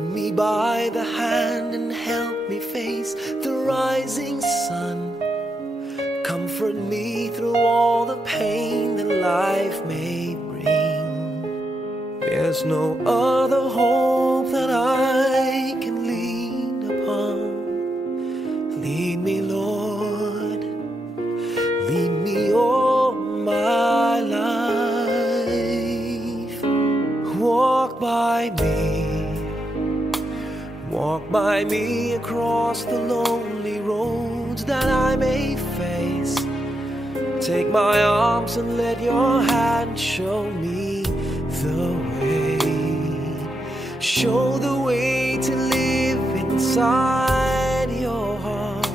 me by the hand and help me face the rising sun. Comfort me through all the pain that life may bring. There's no other hope that I can lean upon. Lead me, Lord, lead me all my life. Walk by me across the lonely roads that I may face. Take my arms and let your hand show me the way. Show the way to live inside your heart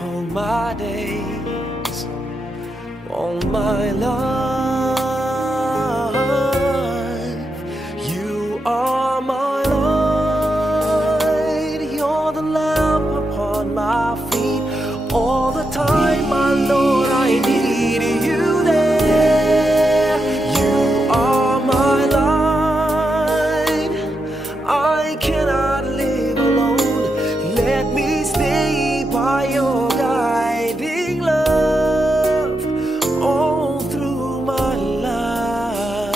all my days, all my life. You are my light, you're the lamp upon my feet. All the time, my Lord, I need you there. You are my light, I cannot live alone. Let me stay by your guiding love all through my life.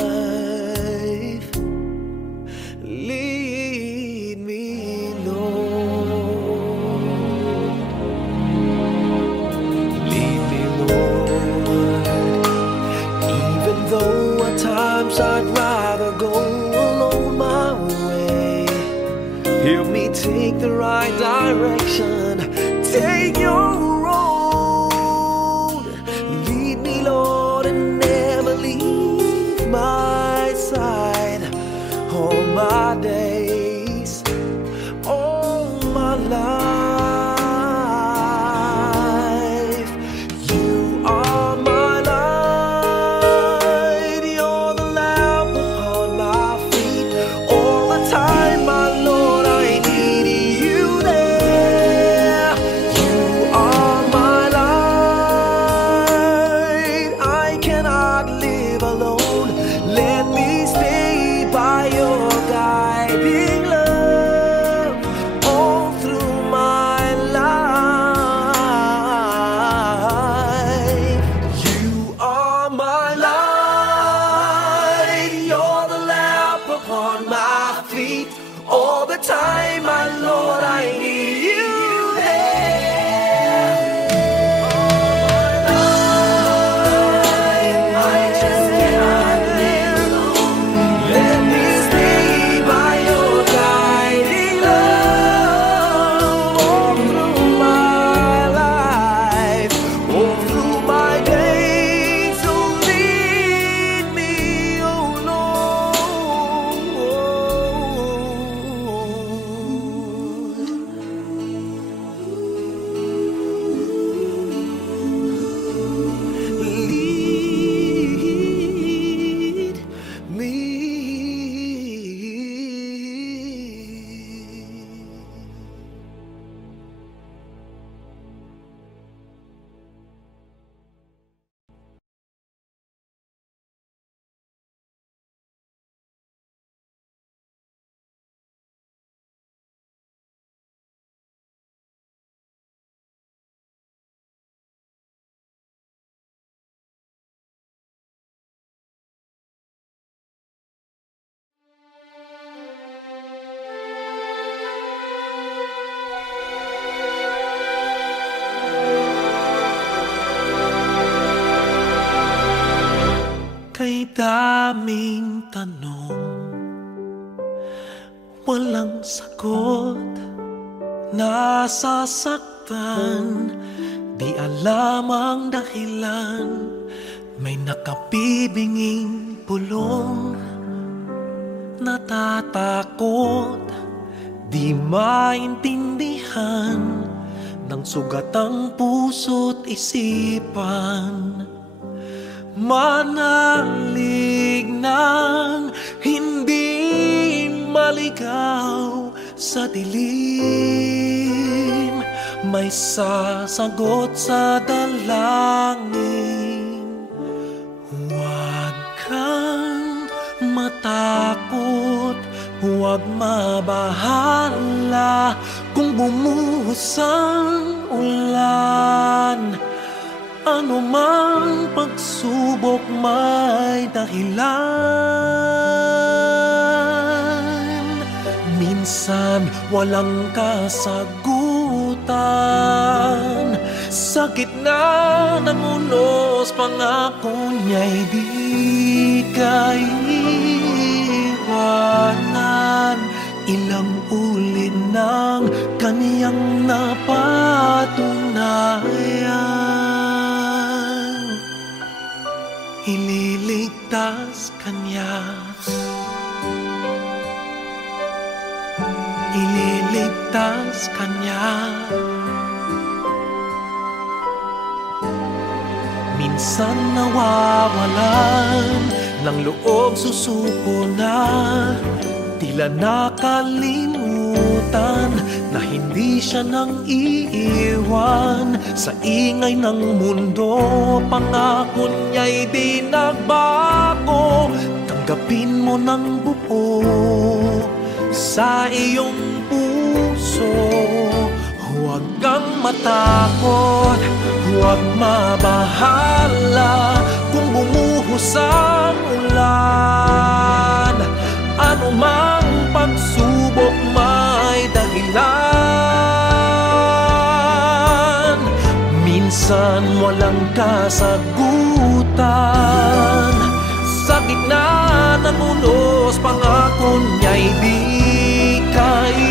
Lead me, Lord. Lead me, Lord. Even though at times I'd rather go alone my way, help me take the right direction. Take your road. Lead me, Lord, and never leave my side. All my days, all my life. You are my light, you're the lamp upon my feet. All the time, my Lord, I need you there. You are my light, I cannot live alone. Let me stay by your guiding love all through my life. You are my light, you're the lamp upon my feet. All the time, my Lord, I need you there. I just cannot live alone. Let me stay by your guiding love all through my life, all through my days. So lead me, oh Lord. Lead me. Kay daming tanong, walang sagot. Nasasaktan, di alam ang dahilan. May nakabibinging pulong, natatakot, di maintindihan ng sugat ang puso't isipan. Manalig ng hindi maligaw sa dilim. May sasagot sa dalangin. Huwag kang matakot, huwag mabahala kung bumuhos ang ulan. Ano mang pagsubok may dahilan. Minsan walang kasagutan, sa gitna ng unos pangako niya'y di kaiwanan. Ilang ulit ng kaniyang napatunayan, ililigtas kanya, ililigtas kanya. Minsan nawawalan ng loob, susuko na, tila nakalimutan na hindi siya nang iiwan. Sa ingay ng mundo, pangako niya'y di nagbago. Tanggapin mo ng buo sa iyong puso. Huwag kang matakot, huwag mabahala kung bumuhos ang ulan. Ano mang pagsubok may dahilan. Minsan walang kasagutan, sa gitna ng unos pangako niya'y di kaiwanan.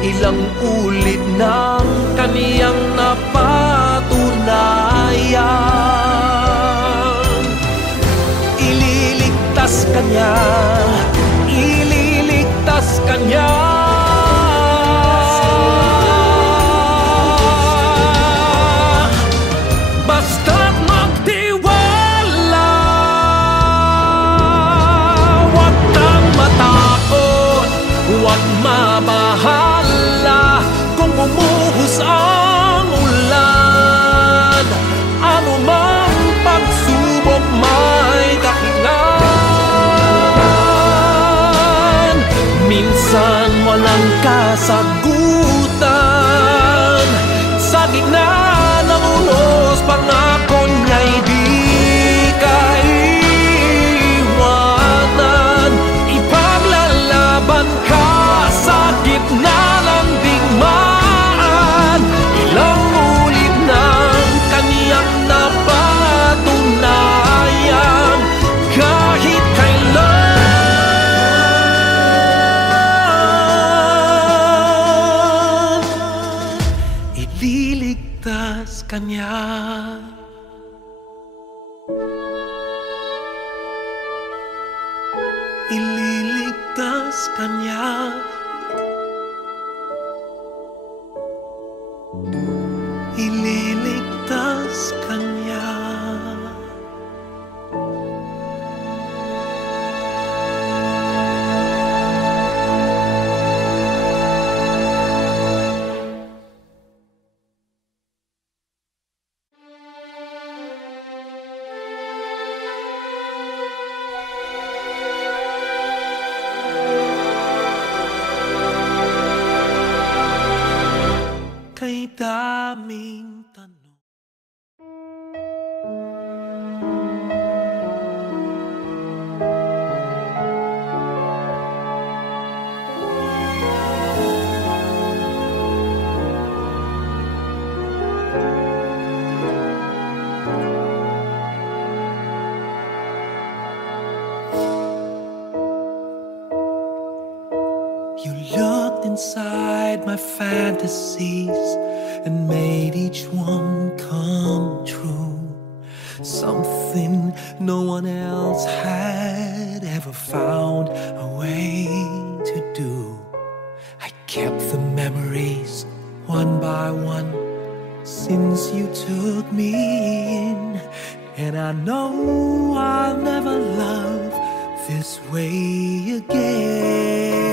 Ilang ulit ng kaniyang napatunayan, ililigtas kanya, ililigtas kanya. Basta't magtiwala, huwag kang matakot, huwag mabahala kung bumuhos ang ulan. Ano mang pagsubok may dahilan. Minsan walang kasagutan, sa gitna ng unos pangako niya'y di kaiwanan. Ipaglalaban ka sa gitna ng digmaan. Ilang ulit ng kaniyang napatunayan, kahit kailan, ililigtas kanya. Ililigtas kanya, ililigtas kanya. Kay daming tanong, you looked inside my fantasies and made each one come true. Something no one else had ever found a way to do. I kept the memories one by one since you took me in, and I know I'll never love this way again.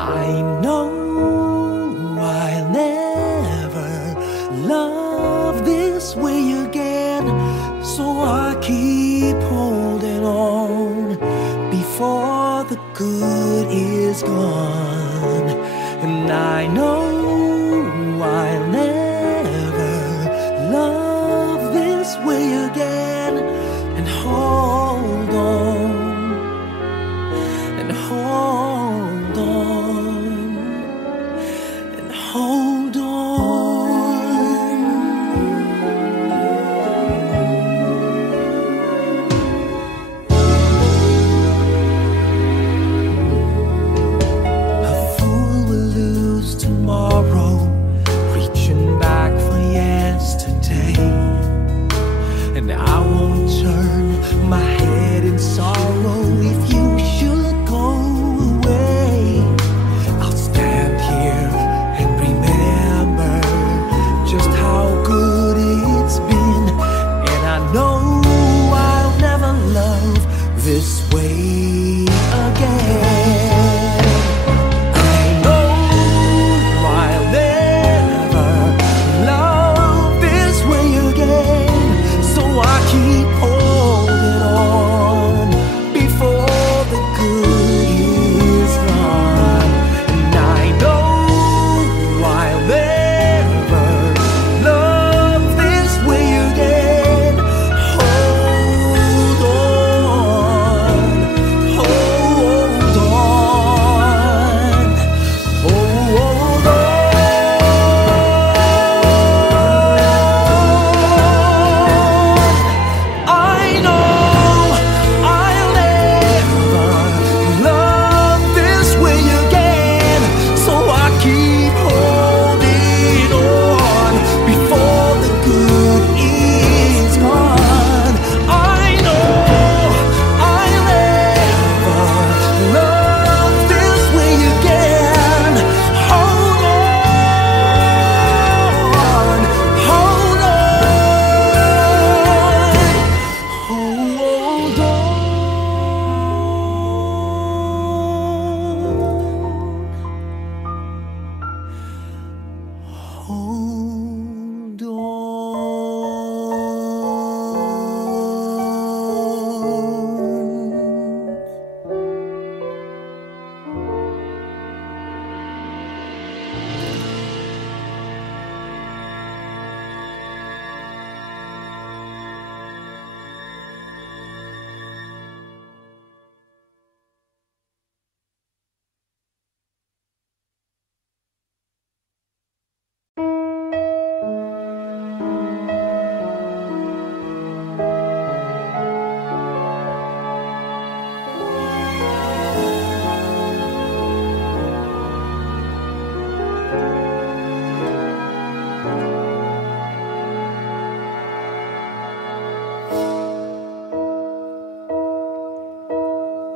I know I'll never love this way again. keep holding on before the good is gone. And I know I'll never love this way again. And hold on, and hold on, and hold on. Tomorrow, reaching back for yesterday, and I won't turn my head in sorrow if you should go away. I'll stand here and remember just how good it's been, and I know I'll never love this way again.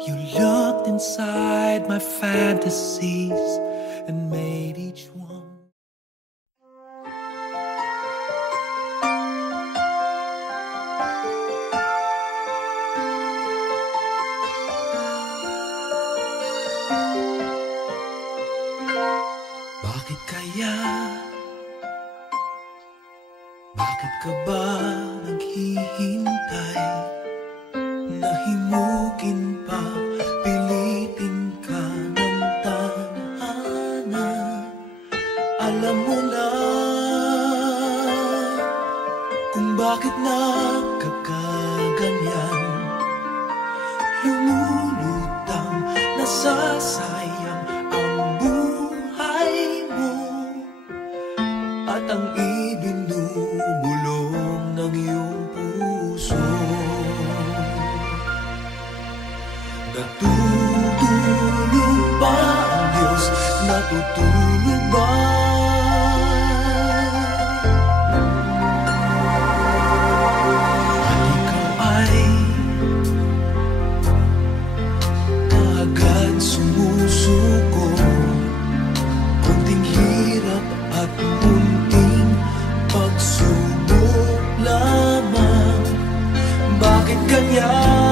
You looked inside my fantasies and made each one. Bakit kaya? Bakit ka ba naghihintay? Nahimukin pa, pilitin ka ng tadhana. Alam mo na kung bakit nagkakaganyan. Lumulutang, nasasayang ang buhay mo at ang ibinubulong ng iyong puso. Natutulog ba ang Diyos? Natutulog ba? At ikaw ay kaagad sumusuko. Kunting hirap at munting pagsubok lamang. Bakit ganyan?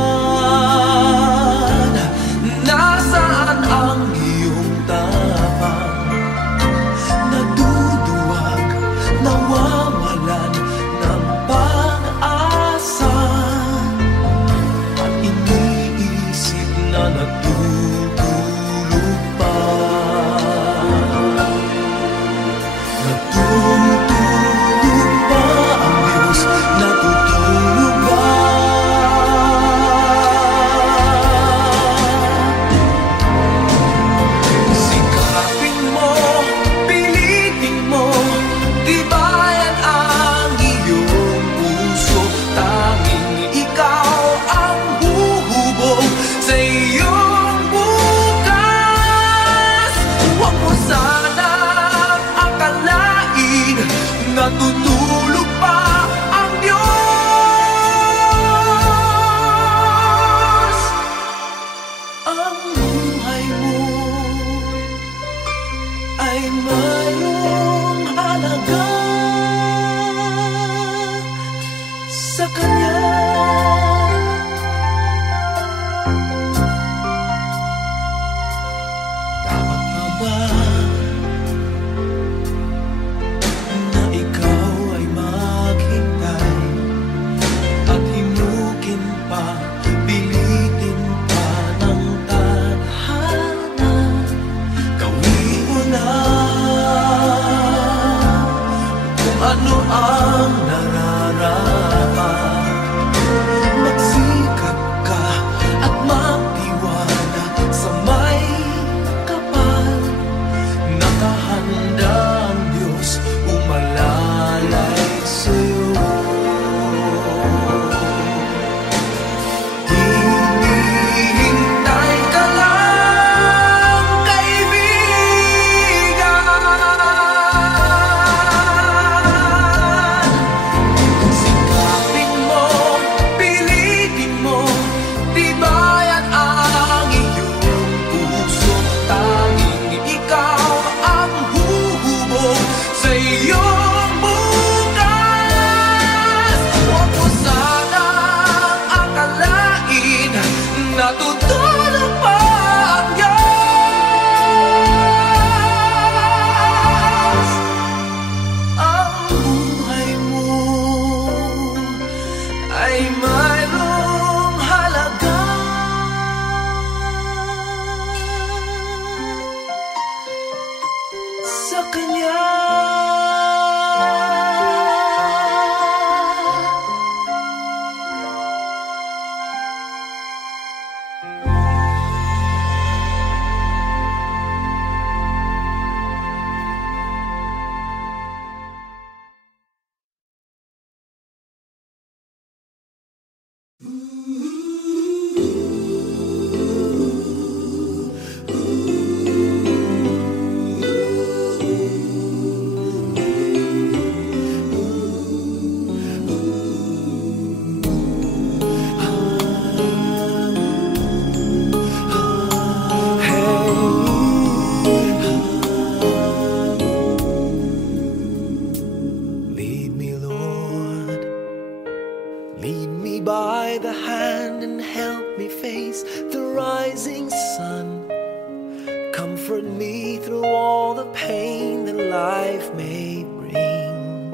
Lead me, Lord, lead me by the hand and help me face the rising sun. Comfort me through all the pain that life may bring.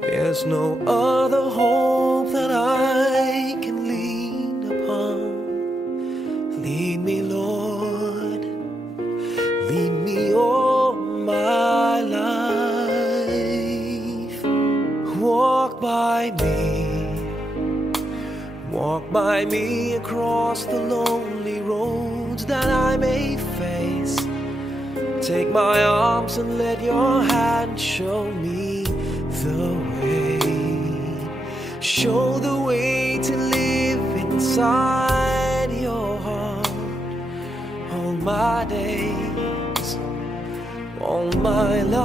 There's no other hope that I can lean upon. Lead me, Lord, lead me all my life. Walk by me across the lonely roads that I may face. Take my arms and let your hand show me the way. Show the way to live inside your heart all my days, all my life.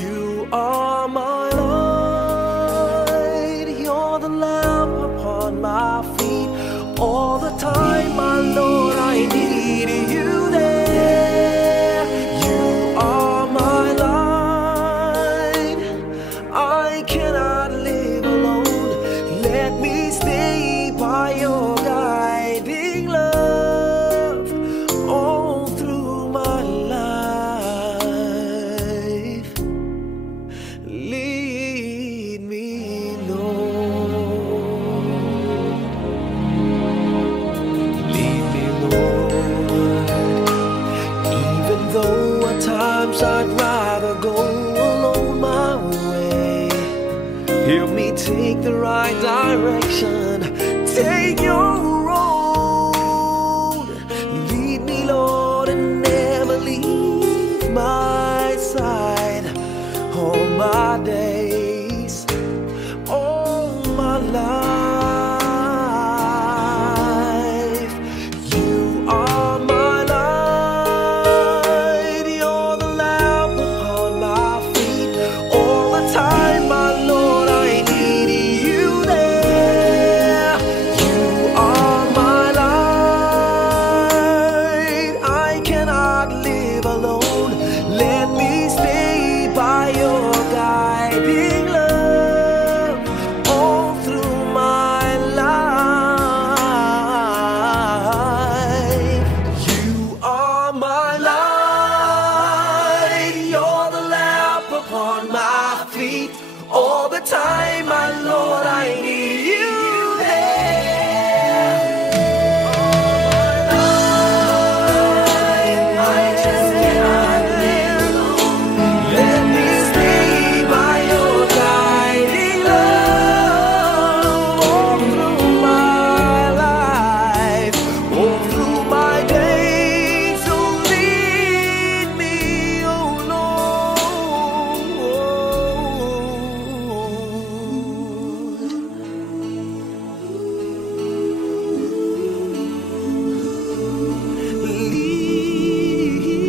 You are my light, you're the lamp upon my feet. All the time, my Lord, I need you there. You are my light, I cannot live alone. Let me stay by your guiding love all through my life. Lead me, Lord. Lead me, Lord. Even though at times I'd rather go alone my way, help me take the right direction. Take your road. Lead me, Lord, and never leave my side. All my days, all my life. You are my light, you're the lamp upon my feet. All the time, my Lord, I need you there. You are my light, I cannot live alone. Let me stay by your guiding love all through my life. You are my light, you're the lamp upon my feet. All the time, my Lord, I need you there. I just cannot live alone. Let me stay by your guiding love all through my life, all through my days. So lead me, oh Lord.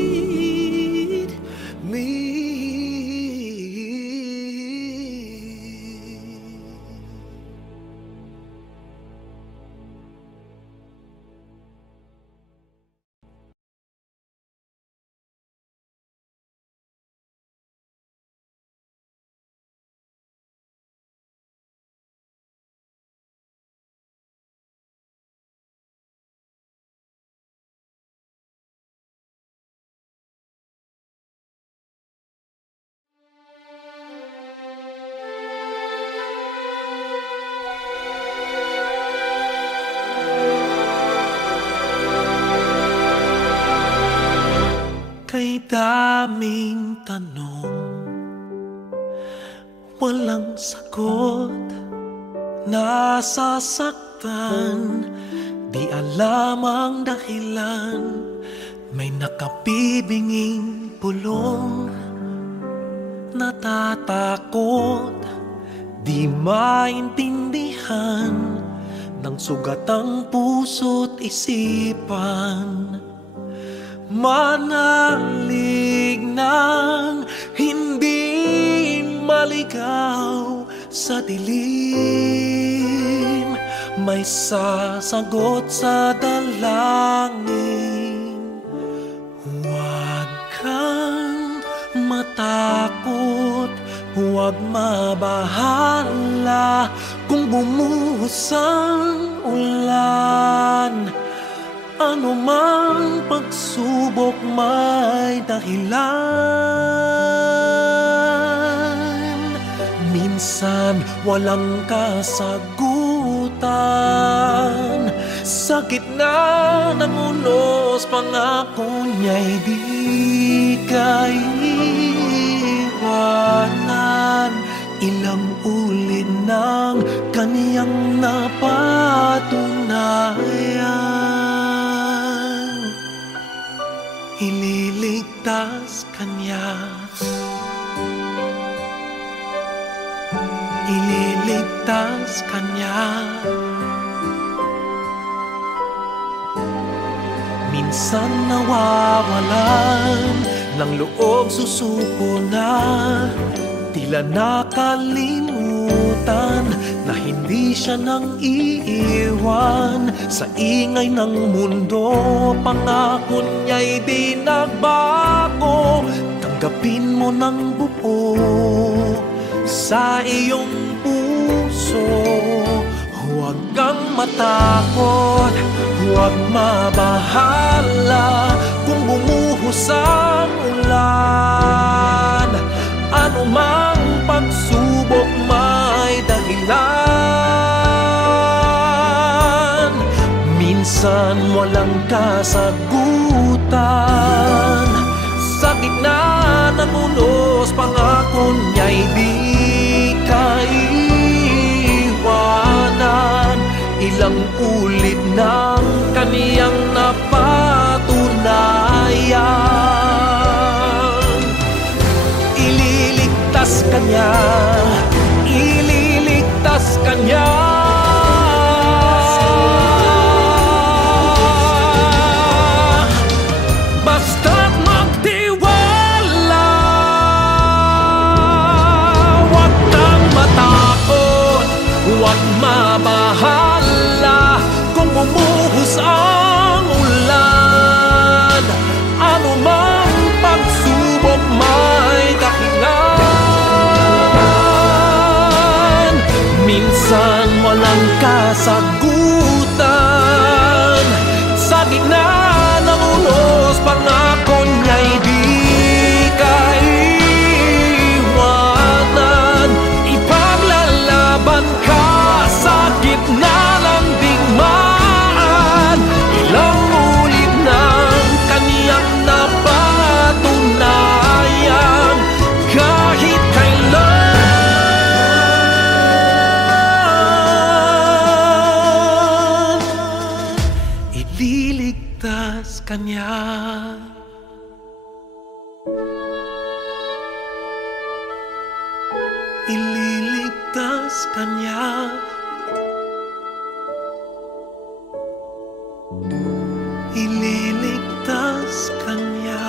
Lead me. Kay daming tanong, walang sagot. Nasasaktan, di alam ang dahilan. May nakabibinging pulong, natatakot, Di maintindihan ng sugat ang puso't isipan. Manalig ng hindi maligaw sa dilim. May sasagot sa dalangin. Huwag kang matakot, huwag mabahala kung bumuhos ang ulan. Ano mang pagsubok may dahilan. Minsan walang kasagutan. Sa gitna ng unos, pangako niya'y di kaiwanan. Ilang ulit ng kaniyang napatunayan. Ililigtas kanya, ililigtas kanya. Minsan nawawalan ng loob, susuko na. Tila nakalimutan na hindi siya nang iiwan. Sa ingay ng mundo, pangako niya'y di nagbago. Tanggapin mo ng buo sa iyong puso. Huwag kang matakot, huwag mabahala kung bumuhos ang ulan. Ano mang pagsubok may dahilan. Minsan walang kasagutan. Sa gitna ng unos, pangako niya'y di kaiwanan. Ilang ulit ng kaniyang napatunayan. Ililigtas kanya, ililigtas kanya. Basta't magtiwala, huwag kang matakot, huwag mabahala kung bumuhos ang ulan. Ano mang pagsubok may dahilan. Minsan walang kasagutan. Sa gitna ng unos, pangako niya'y di kaiwanan. Ipaglalaban ka sa gitna ng digmaan. Ilang ulit ng kaniyang napatunayan. Kahit kailan, ililigtas kanya. Ililigtas kanya. Ililigtas kanya.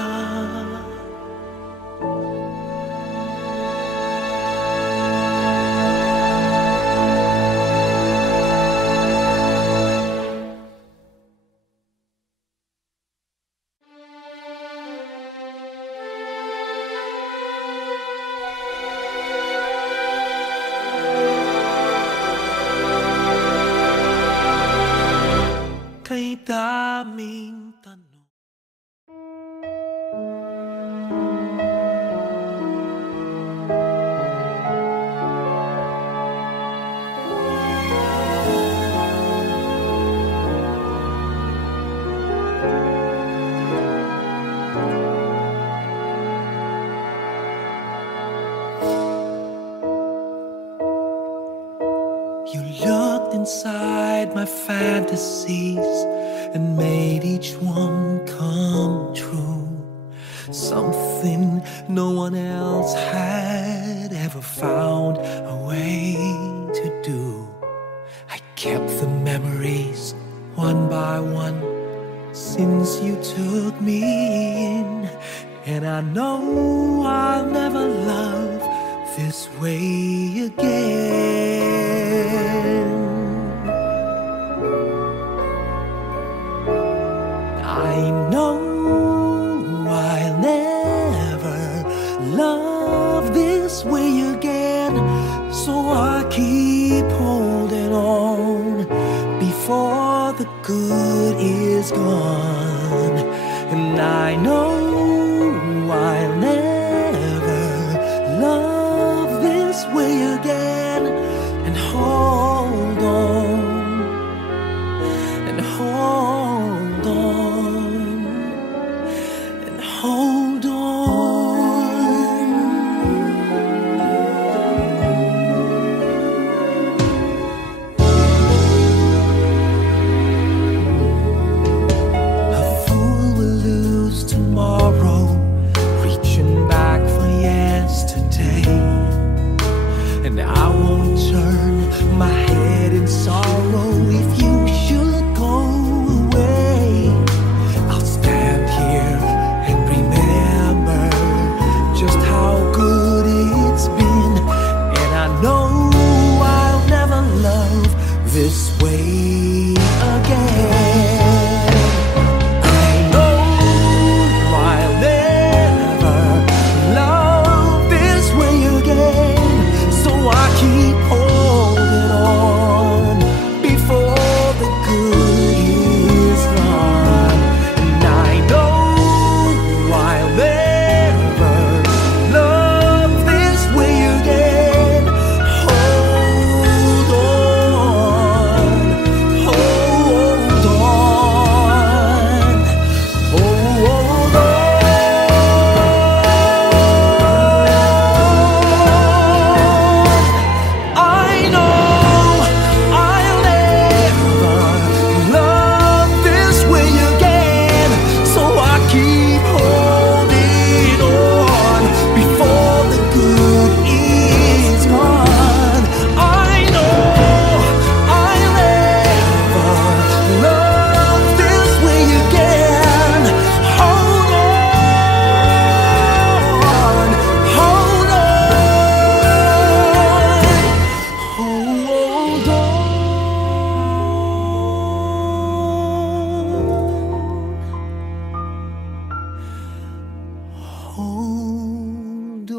Kay daming tanong. You looked inside my fantasies and made each one come true. Something no one else had ever found a way. keep holding on before the good is gone. And I know I'll never love this way again. And hold on, and hold on, and hold on. A fool will lose tomorrow, reaching back for yesterday. And I won't turn my head in sorrow if you should go away. I'll stand here and remember just how good it's been. And I know I'll never love this way again. I know I'll never love this way again. So I keep holding on before the good is gone. And I know I'll never love this way again. Hold on, hold on, hold on. I know I'll never love this way again. So I keep holding on before the good is gone. I know I'll never love this way again. Hold on, hold on, hold on. Hold on.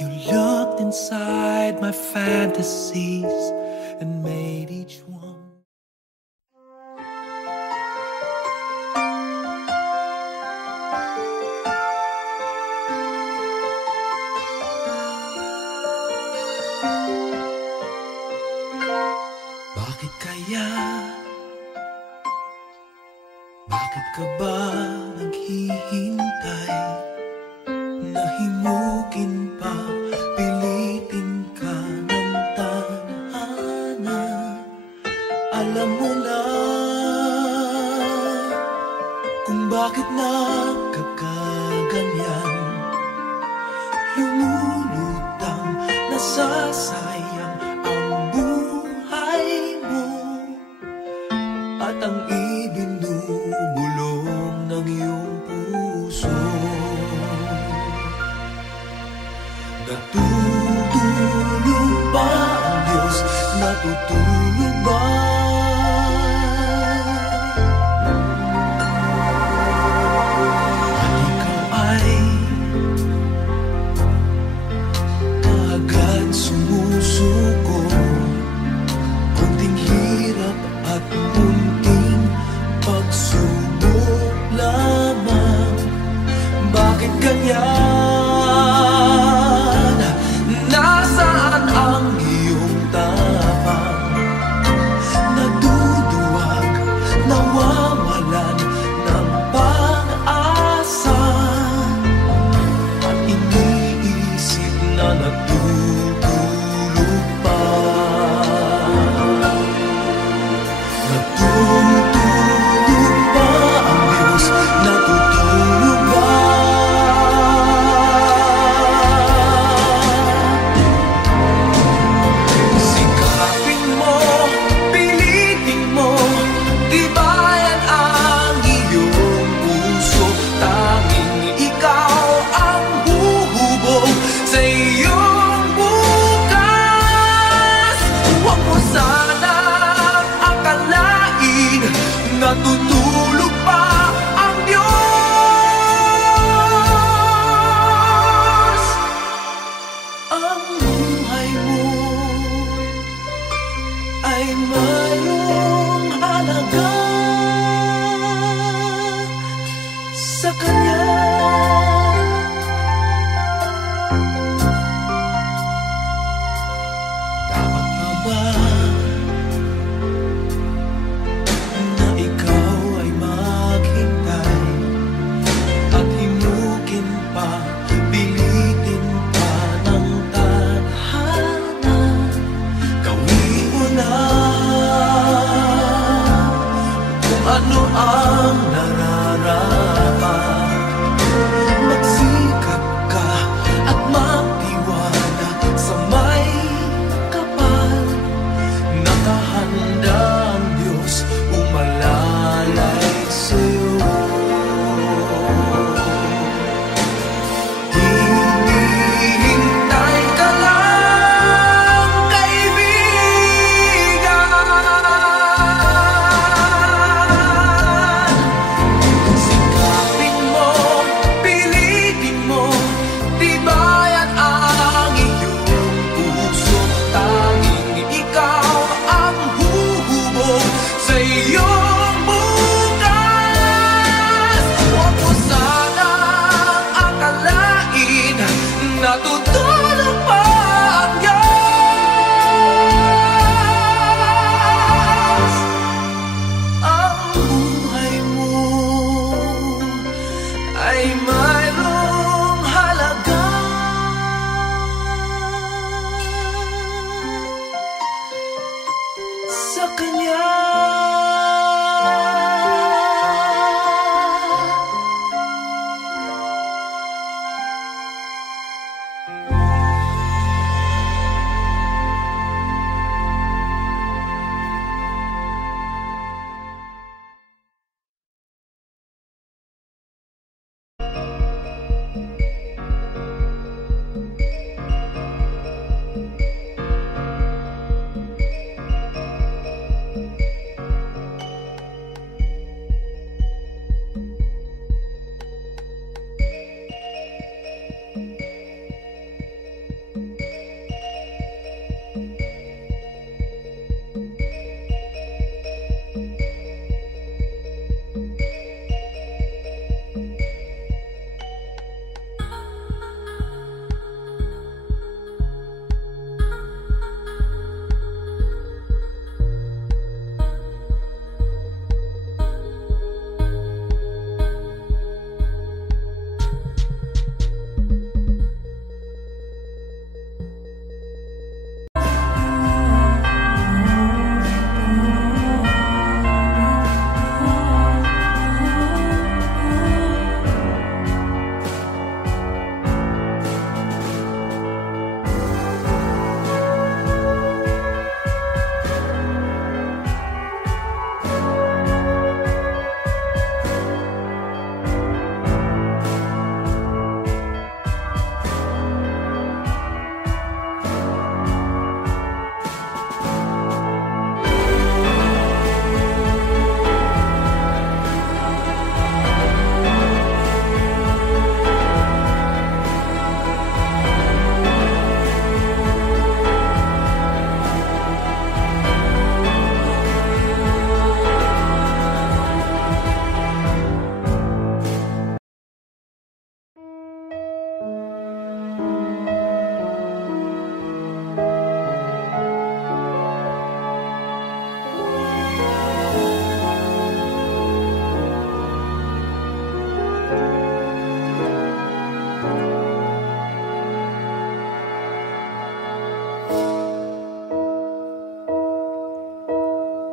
You looked inside my fantasies and made each one. Bakit kaya? Bakit ka ba naghihintay? Nahimukin pa, pilitin ka ng tadhana. Alam mo na kung bakit nagkakaganyan. Lumulutang, nasasayang ang buhay mo at ang ibinubulong mayroong halaga sa kanya.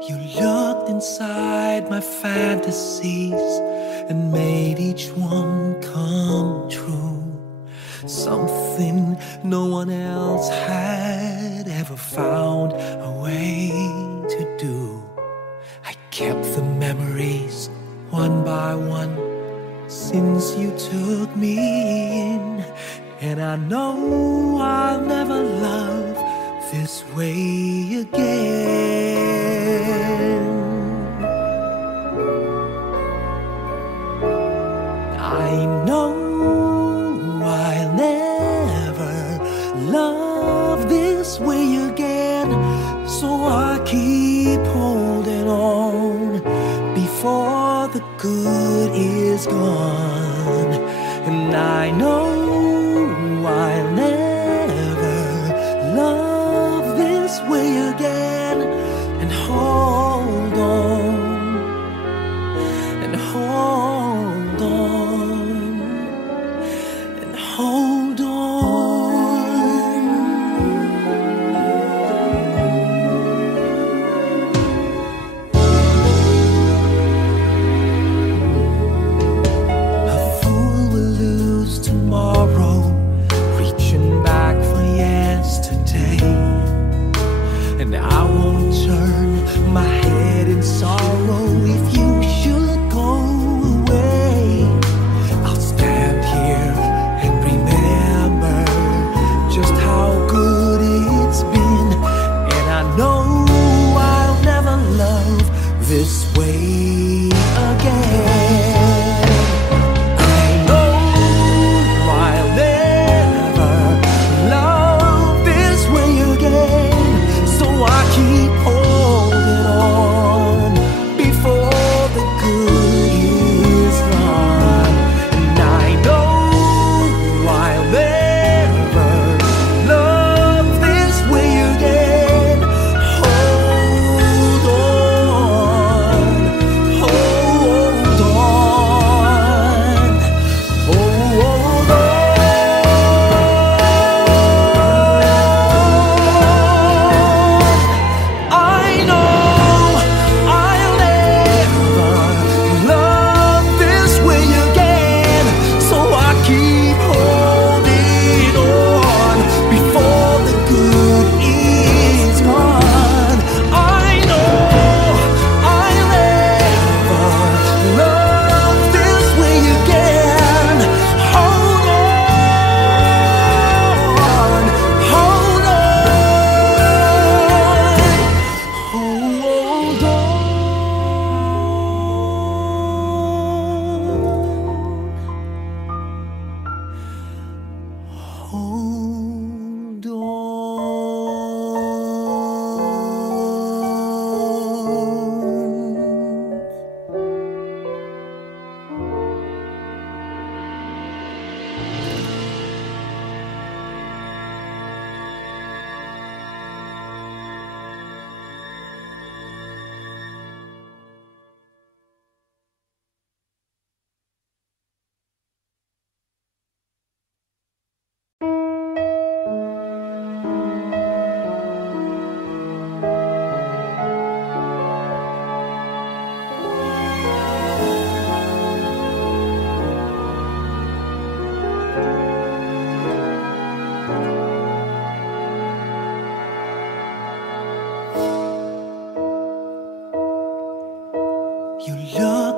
You looked inside my fantasies and made each one come true. Something no one else had ever found a way to do. I kept the memories one by one since you took me in, and I know I'll never love this way again. I know I'll never love this way again, so I keep holding on before the good is gone. And I know I'll never love this way again, and hold on, and hold on, and hold on. A fool will lose tomorrow,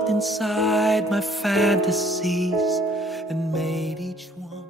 inside my fantasies and made each one